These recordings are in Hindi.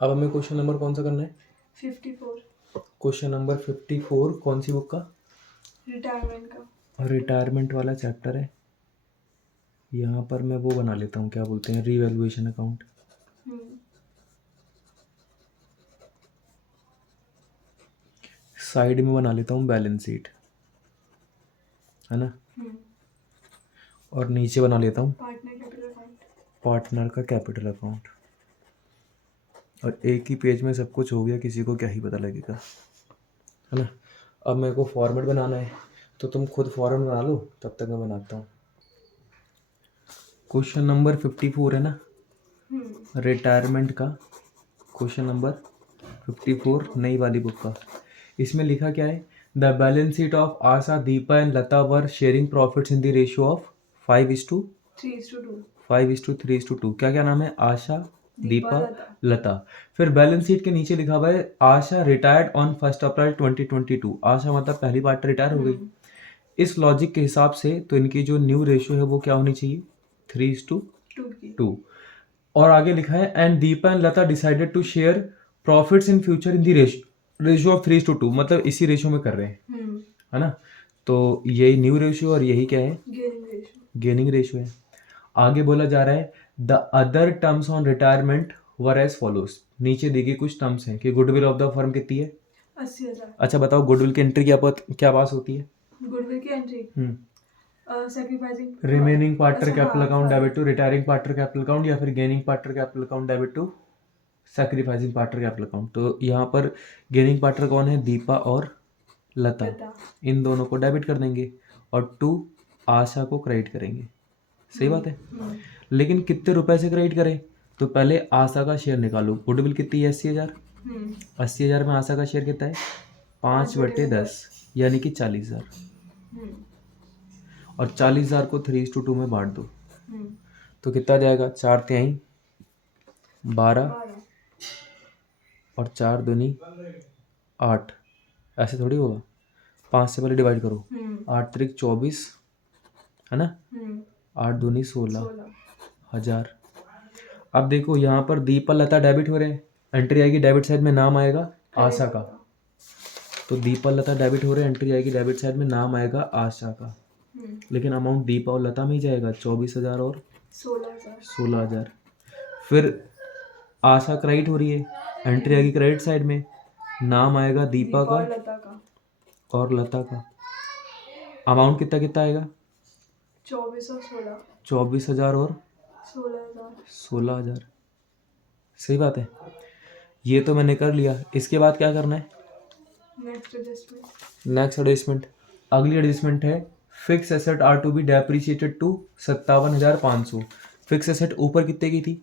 अब हमें क्वेश्चन नंबर कौन सा करना है? 54 क्वेश्चन नंबर 54 कौन सी बुक का? रिटायरमेंट का। रिटायरमेंट वाला चैप्टर है। यहाँ पर मैं वो बना लेता हूँ, क्या बोलते हैं, रीवैल्यूएशन अकाउंट। हम्म साइड में बना लेता हूँ बैलेंस शीट, है ना, हम्म और नीचे बना लेता हूँ पार्टनर कैपिटल अकाउंट। पार्टनर का कैपिटल अकाउंट। और एक ही पेज में सब कुछ हो गया, किसी को क्या ही पता लगेगा, है ना। अब मेरे को फॉर्मेट बनाना है, तो तुम खुद फॉर्मेट बना लो, तब तक मैं बनाता हूँ। क्वेश्चन नंबर 54 है ना, रिटायरमेंट का क्वेश्चन नंबर 54 नई वाली बुक का। इसमें लिखा क्या है? The balance sheet of Asha, Deepa and Lata were sharing profits in the ratio of 5:2 3:2। 5:3:2। क्या क्या नाम है? आशा, दीपा, दीपा, लता। लता। फिर बैलेंस शीट के नीचे लिखा हुआ है आशा रिटायर्ड ऑन 1 अप्रैल 2022। आशा मतलब पहली बार रिटायर हो गई। इस लॉजिक के हिसाब से तो इनकी जो न्यू रेशियो है वो क्या होनी चाहिए? 3:2। और आगे लिखा है and Deepa and Lata decided to share profits in future in the ratio of 3:2, मतलब इसी रेशियो में कर रहे हैं, है ना। तो यही न्यू रेशियो और यही क्या है? गेनिंग रेशियो है। आगे बोला जा रहा है the other terms on retirement were as follows. नीचे दी गई कुछ टर्म्स हैं कि गुडविल ऑफ द फर्म कितनी है? 80,000। अच्छा बताओ, गुडविल की एंट्री क्या पास होती है? गुडविल की एंट्री सैक्रिफाइसिंग रिमेनिंग पार्टनर अच्छा, कैपिटल हाँ, account sorry। Debit to retiring partner capital account, या फिर gaining partner capital account debit to sacrificing partner capital account. तो यहाँ पर गेनिंग पार्टनर कौन है? दीपा और लता। लता। इन दोनों को डेबिट कर देंगे और टू आशा को क्रेडिट करेंगे। सही बात है। लेकिन कितने रुपए से क्रेडिट करें? तो पहले आशा का शेयर निकालो। गुडविल कितनी है? 80,000। 80,000 में आशा का शेयर कितना है? 5/10, यानी कि 40,000। और 40,000 को 3:2 में बांट दो, तो कितना जाएगा? 4×3 12 और 4×2 8। ऐसे थोड़ी होगा, 5 से पहले डिवाइड करो। 8×3 24, है ना। 8×2 16,000। अब देखो यहाँ पर दीपा लता डेबिट हो रहे हैं, एंट्री आएगी डेबिट साइड में, नाम आएगा आशा का। तो दीपा लता डेबिट हो रहे हैं, एंट्री आएगी डेबिट साइड में, नाम आएगा आशा का। लेकिन अमाउंट दीपा और लता में ही जाएगा, 24,000 और 16,000। फिर आशा क्रेडिट हो रही है, एंट्री आएगी क्रेडिट साइड में, नाम आएगा दीपा का और लता का। अमाउंट कितना कितना आएगा? 24,000 और 16,000। सही बात है। ये तो मैंने कर लिया। इसके बाद क्या करना है? Next adjustment. अगली एडजस्टमेंट है fix asset are to be depreciated to 57,500। Fix asset ऊपर कितने की थी?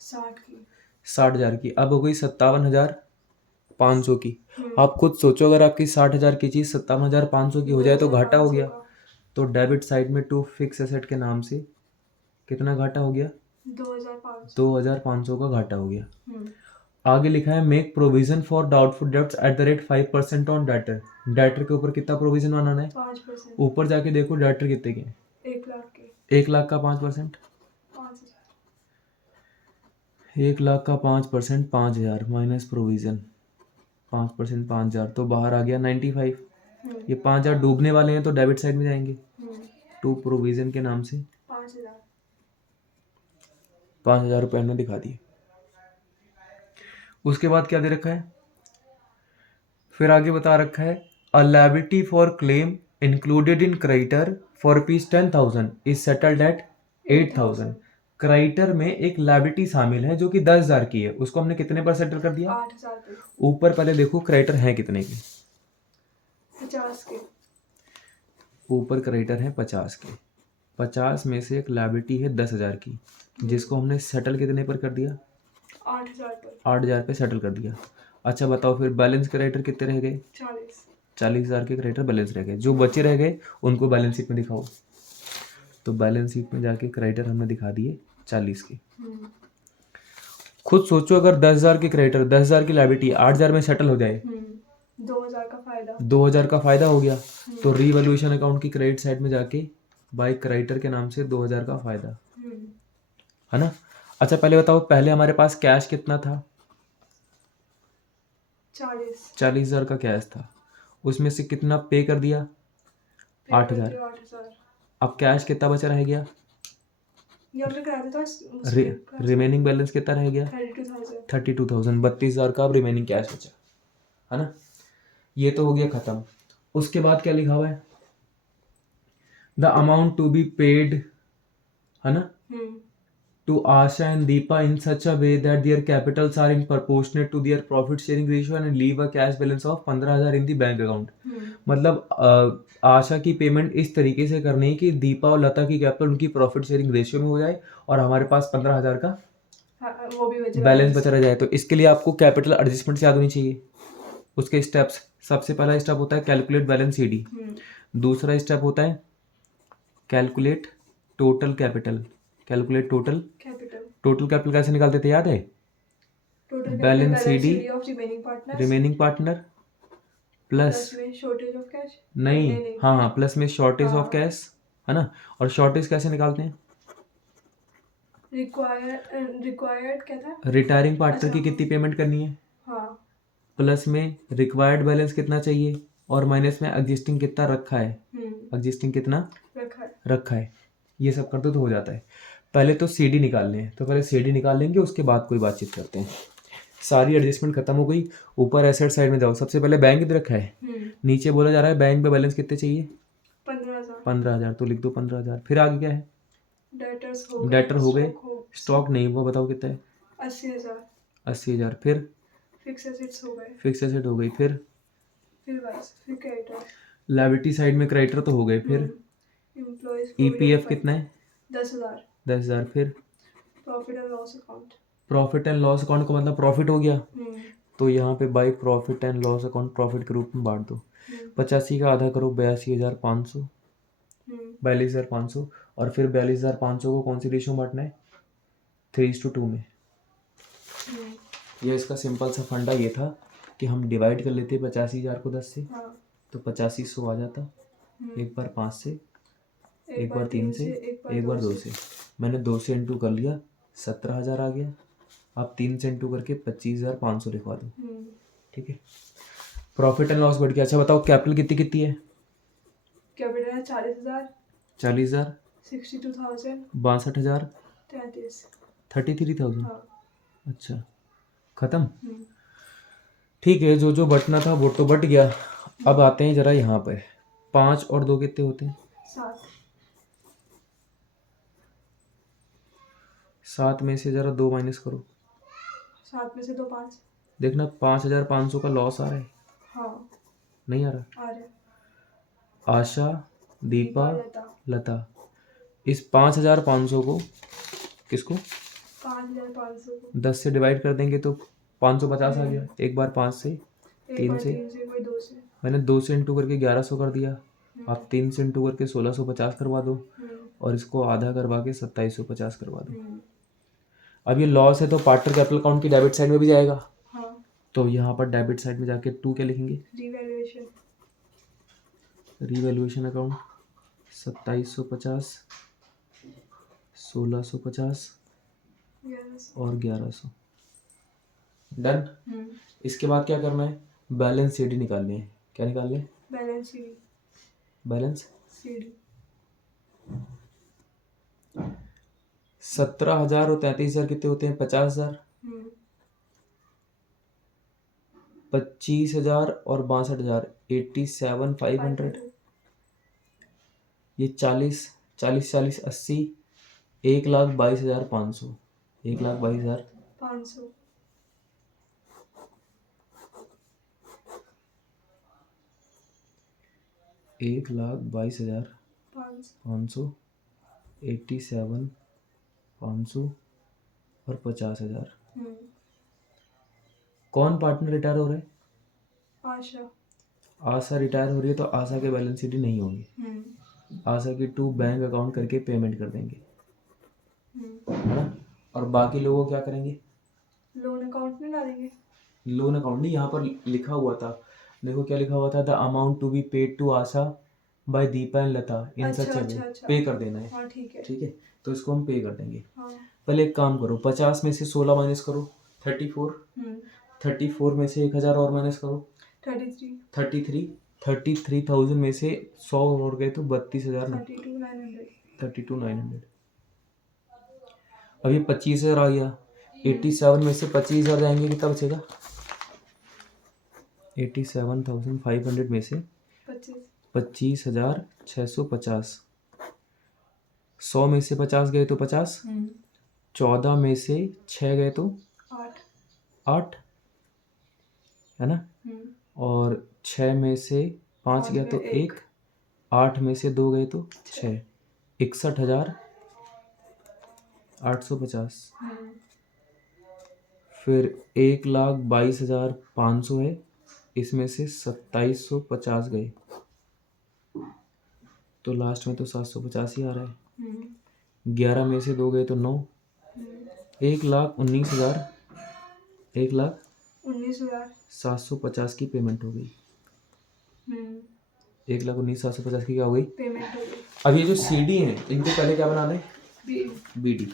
60,000 की। अब हो गई 57,500 की। आप खुद सोचो, अगर आपकी 60,000 की चीज़ 57,500 की हो जाए तो घाटा हो गया। तो डेबिट साइड में टू फिक्स एसेट के नाम से कितना घाटा हो गया? 2,500 का घाटा हो गया। आगे लिखा है make provision for doubtful debts at the rate 5% on debtor. Debtor के ऊपर कितना प्रोविजन बनाना है? 5%। ऊपर जाके देखो डेटर कितने के हैं? 1,00,000 के। 1,00,000 का 5%, 1,00,000 का 5% 5,000 माइनस प्रोविजन 5% 5,000, तो बाहर आ गया 95। ये 5,000 डूबने वाले हैं तो डेबिट साइड में जाएंगे। टू प्रोविजन के नाम से 5,000 रुपये हमने दिखा दिए। उसके बाद क्या दे रखा है? फिर आगे बता रखा है अ liability for claim included in creditor for ₹10,000 is settled at 8,000। Creditor में एक लायबिलिटी शामिल है जो कि 10,000 की है, उसको हमने कितने पर सेटल कर दिया? 8,000। ऊपर पहले देखो क्रेडिटर है कितने के? 50 के। ऊपर क्रेडिटर है 50 के। 50 में से एक लायबिलिटी है 10,000 की, जिसको हमने सेटल कितने पर कर दिया? 8,000 पर। 8,000 पे सेटल कर दिया। अच्छा बताओ फिर बैलेंस क्रेडिटर कितने रह गए? 40,000 के क्रेडिटर बैलेंस रह गए। जो बचे रह गए उनको बैलेंस शीट में दिखाओ। तो बैलेंस शीट में जाके क्रेडिटर हमने दिखा दिए 40 के। खुद सोचो, अगर 10,000 के क्रेडिटर, 10,000 की लायबिलिटी 8,000 में सेटल हो जाए, 2,000 का फायदा। 2,000 का फायदा हो गया। तो रीवैल्यूएशन अकाउंट की क्रेडिट साइड में जाके बाय क्रेडिटर के नाम से 2,000 का फायदा, है ना। अच्छा पहले बताओ, पहले हमारे पास कैश कितना था? 40 40,000 का कैश था, उसमें से कितना पे कर दिया? 8,000। 8,000 अब कैश कितना बचा रह गया? ये हमने कराया था उसमें रिमेनिंग बैलेंस कितना रह गया? 32,000 32,000। 32,000 का अब रिमेनिंग कैश बचा, है ना। ये तो हो गया खत्म। उसके बाद क्या लिखा हुआ है? The amount to be paid, है ना, to Asha and Deepa in such a way that their capitals are in proportionate to their profit sharing ratio and leave a cash balance of 15,000 in the bank account. मतलब आशा की पेमेंट इस तरीके से करनी है कि दीपा और लता की कैपिटल उनकी प्रॉफिट शेयरिंग रेशियो में हो जाए और हमारे पास 15,000 का वो भी बच बैलेंस बचा रह जाए। तो इसके लिए आपको कैपिटल एडजस्टमेंट याद होनी चाहिए। उसके स्टेप्स, सबसे पहला स्टेप होता है कैलकुलेट बैलेंस सीडी, दूसरा स्टेप होता है calculate total capital. Calculate total capital कैसे निकालते थे, याद है? Balance CD remaining partner plus shortage of cash नहीं, हाँ प्लस में शॉर्टेज ऑफ कैश, है ना। और शॉर्टेज कैसे निकालते हैं? रिक्वायर्ड क्या था? रिटायरिंग पार्टनर की कितनी पेमेंट करनी है, प्लस में रिक्वायर्ड बैलेंस कितना चाहिए और माइनस में एग्जिस्टिंग कितना रखा है, एग्जिस्टिंग कितना रखा है। ये सब कर दो तो हो जाता है। पहले तो सीडी निकालने हैं, तो पहले सीडी निकाल लेंगे, उसके बाद कोई बातचीत करते हैं। सारी एडजस्टमेंट खत्म हो गई। ऊपर एसेट साइड में जाओ, सबसे पहले बैंक कितने रखा है, नीचे बोला जा रहा है बैंक में बैलेंस कितने चाहिए? 15,000। तो लिख दो 15,000। फिर आगे क्या है? डेटर हो गए। स्टॉक नहीं, वो बताओ कितना है? 80,000। फिर फिक्स एसेट हो गई। फिर लायबिलिटी साइड में क्रेडिटर तो हो गए। फिर ईपीएफ कितना है? 10,000। फिर प्रॉफिट एंड लॉस अकाउंट का मतलब प्रॉफिट हो गया, तो यहाँ पे by profit and loss account profit के रूप में बांट दो। 85 का आधा करो 82,500, 42,500। और फिर 42,500 को कौन सी रेशियो में बांटना है? 3:2 में। ये इसका सिंपल सा फंडा ये था कि हम डिवाइड कर लेते 85,000 को 10 से, तो 8500 आ जाता। एक बार 5 से, एक बार 3 से, एक बार 2 से। मैंने 2 से इंटू कर लिया, 17,000 आ गया। आप 3 से इंटू करके 25,500 लिखवा दो, ठीक है। प्रॉफिट एंड लॉस बढ़ गया। अच्छा बताओ कैपिटल कितनी कितनी है? कैपिटल है 40,000, 40,000, 62,000, 62,000, 33,000। 33,000। अच्छा खत्म, ठीक है। जो जो बटना था वो तो बट गया। अब आते हैं जरा यहाँ पर, 5 और 2 कितने होते हैं? 7 में से जरा 2 माइनस करो। 7 में से 2 5। देखना 5,500 का लॉस आ रहा है, नहीं आ रहा? आशा, दीपा, लता। इस 5,500 को किसको 10 से डिवाइड कर देंगे तो 550 आ गया। एक बार 5 से, 3 से, मैंने 2 से इंटू करके 1100 कर दिया। आप 3 से इंटू करके 1650 करवा दो और इसको आधा करवा के 2750 करवा दो। अब ये लॉस है तो पार्टनर कैपिटल अकाउंट की डेबिट साइड में भी जाएगा, तो यहाँ पर डेबिट साइड में जाके 2 क्या लिखेंगे? रीवैल्यूएशन अकाउंट 2750, 1650 और 1100। डन। इसके बाद क्या करना है? बैलेंस सीडी निकालनी है। क्या निकालनी है? Balance CD. 17,000 और 33,000 कितने होते हैं? 50,000। 25,000 और 62,000 87,500। ये 40 40 40 80 1,22,500। 1,22,500। 1,22,500, 87,500 और 50,000। कौन पार्टनर रिटायर हो रहा है? आशा रिटायर हो रही है, तो आशा के बैलेंस शीट नहीं होंगी। आशा की 2 बैंक अकाउंट करके पेमेंट कर देंगे, है ना। और बाकी लोगों क्या करेंगे? लोन अकाउंट में डालेंगे। लोन अकाउंट नहीं, यहाँ पर लिखा हुआ था, देखो क्या लिखा हुआ था? The amount to be paid to Asha by Deepa and Lata in such a way. Pay कर देना है, ठीक है। तो इसको हम पे कर देंगे। पहले एक काम करो, 50 में से 16 माइनस करो 34, 34 में से 1000 और माइनस करो, 33 33,000 में से 100 और गए तो 32,000 ना, 32,900 32,900। अब ये 25,000 आ गया, 87 में से 25,000 जाएंगे, कितना बचेगा? 87,500 में से 25,650, 100 में से 50 गए तो 50, 14 में से 6 गए तो 8 है ना, और 6 में से 5 गया तो 1, 8 में से 2 गए तो 6, 61,850। फिर 1,22,500 है, इसमें से 2,750 गए तो लास्ट में तो 750 ही आ रहा है। 11 में से 2 गए तो 9, 1,19,000, 1,19,750 की पेमेंट हो गई। 1,19,750 की क्या हो गई? पेमेंट हो गई। अब ये जो CD है इनको पहले क्या बनाना है? BD।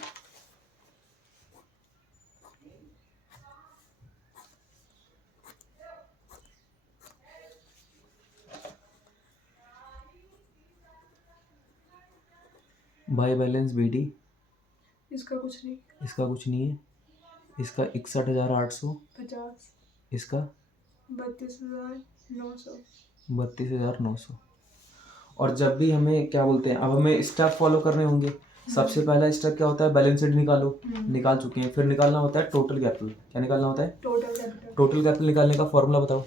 बाय बैलेंस BD, इसका कुछ नहीं, है, इसका 61,850, इसका 32,900। और जब भी हमें क्या बोलते हैं, अब हमें स्टेप फॉलो करने होंगे। सबसे पहला स्टेप क्या होता है? बैलेंस शीट निकालो, निकाल चुके हैं। फिर निकालना होता है टोटल कैपिटल। क्या निकालना होता है? टोटल कैपिटल निकालने का फॉर्मूला बताओ।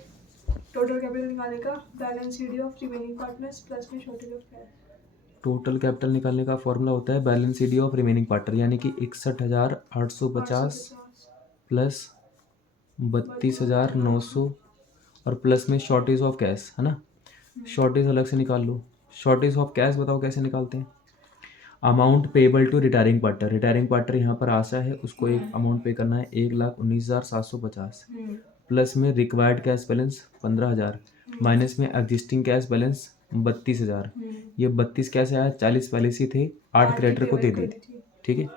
टोटल कैपिटल निकालने का balance CD of remaining partners plus में shortage of cash. Total capital निकालने का फॉर्मूला होता है balance CD of remaining partner, यानी कि 61,850 प्लस 32,900 और प्लस में शॉर्टेज ऑफ कैश, है ना। शॉर्टेज अलग से निकाल लो। शॉर्टेज ऑफ कैश बताओ कैसे निकालते हैं? Amount payable to retiring partner, retiring partner यहाँ पर आशा है, उसको एक अमाउंट पे करना है 1,19,750 प्लस में रिक्वायर्ड कैश बैलेंस 15,000 माइनस में एग्जिस्टिंग कैश बैलेंस 32,000। ये 32 कैसे आया? 40 पहले से थे, 8 क्रेडिटर को दे दी थी, ठीक है।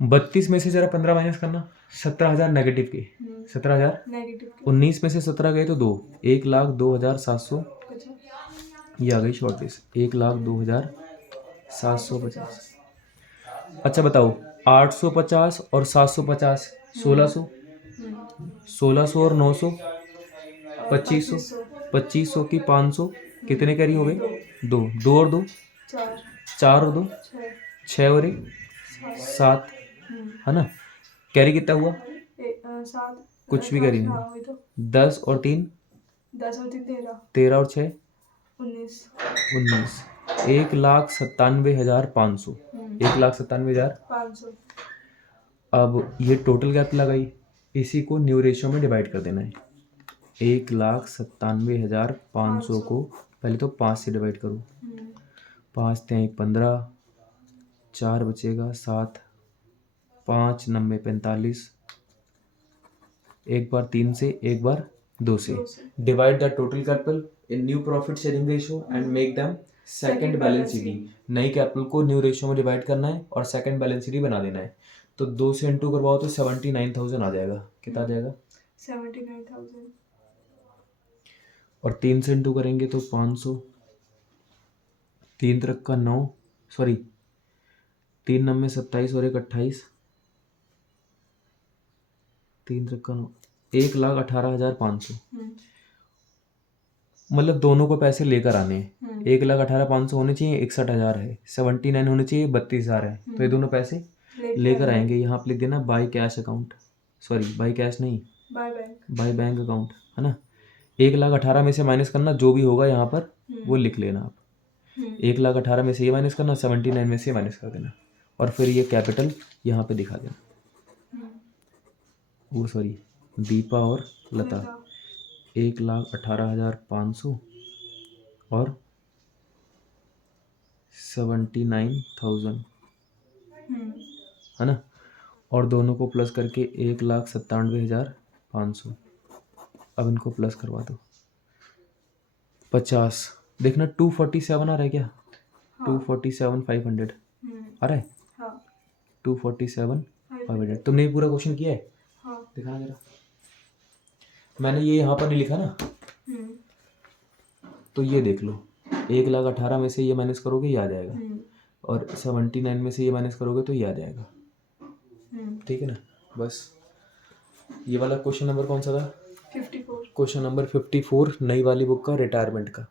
32 में से जरा 15 माइनस करना, 17,000 नेगेटिव के, 17,000 19 में से 17 गए तो 2, 1,02,700 ये आ गई शॉर्टेज, 1,02,750। अच्छा बताओ, 850 और 750 1600, 1600 और 900 2500, 2500 की 500 कितने कैरी हो गए? 2, 2 और 2 4 और 2 6 और 1 7, है ना। कैरी कितना हुआ? 7, कुछ भी कैरी नहीं। 10 और 3 13 और 6 19, 1,97,500, 1,97,500। अब ये टोटल गैप लगाई, इसी को न्यू रेशियो में डिवाइड कर देना है। 1,97,500 को पहले तो 5 से डिवाइड करो, 5 × 15, 4 बचेगा 7, 5 9 45, एक बार 3 से एक बार 2 से। Divide the total capital in new profit sharing ratio and make them second balance CD। नई कैपिटल को न्यू रेशियो में डिवाइड करना है और सेकंड बैलेंस CD बना देना है। तो 2 से इंटू करवाओ तो 79,000 आ जाएगा। कितना आ जाएगा? 79,000। और 3 से इंटू करेंगे तो 500, 3 3 का 9, सॉरी 3 9 में 27 और 1 28, 3 3 का 9, 1,18,500। मतलब दोनों को पैसे लेकर आने हैं। 1,18,500 होने चाहिए, 61,000 है, 79 होने चाहिए, 32,000 है, तो ये दोनों पैसे लेकर आएंगे। यहाँ पे लिख देना by cash account, sorry by cash नहीं, बाय बैंक अकाउंट, है ना। 1,18,000 में से माइनस करना, जो भी होगा यहाँ पर वो लिख लेना आप। 1,18,000 में से ये माइनस करना, 79 में से माइनस कर देना, और फिर ये कैपिटल यहाँ पे दिखा देना। वो सॉरी दीपा और लता, 1,18,500 और 79,000, है ना। और दोनों को प्लस करके 1,97,500। अब इनको प्लस करवा दो, 50, देखना 247 आ रहा है क्या? 247,500 आ रहा है। 247,500। तुमने ये पूरा क्वेश्चन किया है? दिखाना जरा, मैंने ये यहाँ पर नहीं लिखा ना, तो ये देख लो 1,18,000 में से ये माइनस करोगे ये आ जाएगा, और 79 में से ये माइनस करोगे तो ये आ जाएगा। ठीक है ना। बस ये वाला क्वेश्चन नंबर कौन सा था? 54। क्वेश्चन नंबर 54 नई वाली बुक का, रिटायरमेंट का।